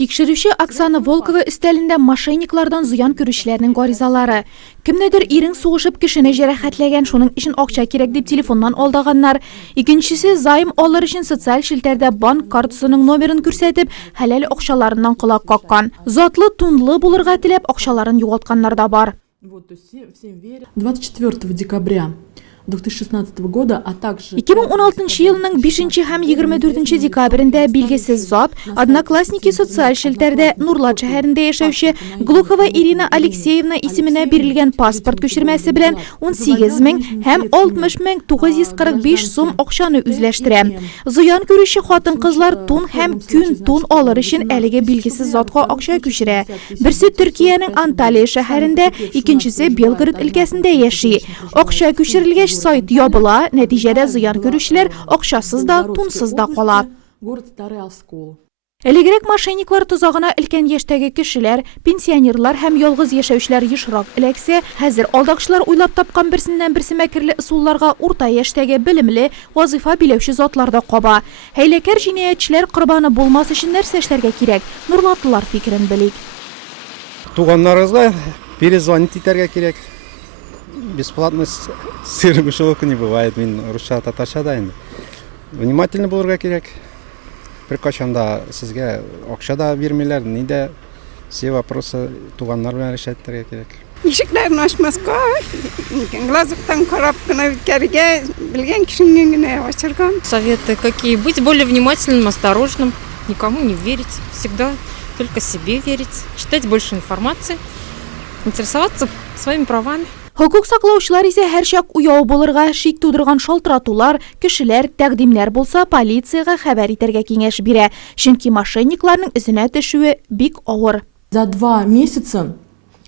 Тикшерүче Оксана Волкова өстәлендә мошенниклардан зыян күрүчеләрнең гаризалары. Кемнедер ирең сугышып кешене җәрәхәтләгән, шуның өчен акча кирәк дип телефоннан алдаганнар. Икенчесе займ алыр өчен социаль шелтәрдә банк картасының номерын күрсәтеп, хәләл акчаларыннан колак каккан. Затлы, тунлы булырга теләп акчаларын югалтканнар да бар. 24 декабря 2016 года, а также 2016 елның 5 һәм 24 декабрендә билгесез зат Одноклассники социаль шелтәрдә Нурлат шәһәрендә яшәүче Глухова Ирина Алексеевна исеменә бирелгән паспорт күчермәсе белән 18 мең һәм 60 мең 945 сум акчаны үзләштерә. Зыян күрүче хатын-кызлар тун һәм күн тун алыр өчен әлеге билгесез затка акча күчерә. Берсе Төркиянең Анталия шәһәрендә, икенчесе Белгород өлкәсендә яши. Акча күчерелгәч сайт ябыла, нәтиҗәдә зыян күрүчеләр акчасыз да, тунсыз да кала. Элегрәк мошенниклар тузагына өлкән яшьтәге кешеләр, пенсионерлар һәм ялгыз яшәүчеләр ешрак эләксә, хәзер алдакчылар уйлап тапкан берсеннән-берсе мәкерле ысулларга урта яшьтәге белемле, вазифа биләүче затлар да каба. Хәйләкәр җинаятьчеләр корбаны булмас өчен нәрсә эшләргә кирәк? Нурлатлылар фикерен белик. Туганнарыгызга перезвонить итәргә кирәк. Бесплатно сыр мышеловка не бывает, мин русча татарча да инде. Внимательно булырга кирәк. Беркайчанда сезгә акча да бирмиләр, ни дә все вопросы туганнар белән решәттәргә кирәк. Ишекләрне ачмаска, глазыктан карап кына үткәргә белгән кешенең генә ачырган. Советы какие? Быть более внимательным, осторожным, никому не верить, всегда только себе верить, читать больше информации, интересоваться своими правами. Хукук саклаучылар исә һәрчак уяу булырга, шик тудырган шалтыратулар, кешеләр, тәкъдимнәр булса, полициягә хәбәр итәргә киңәш бирә. Чөнки мошенникларның эзенә төшүе бик авыр. За 2 месяца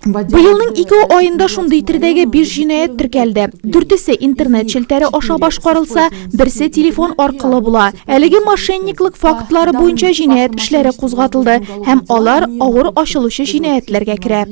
Быелның 2 айында шундый төрдәге 5 җинаять теркәлде. 4-се интернет челтәре аша башкарылса, берсе телефон аркылы була. Әлеге мошенниклык фактлары буенча җинаять эшләре кузгатылды һәм алар авыр ачылучы җинаятләргә керә.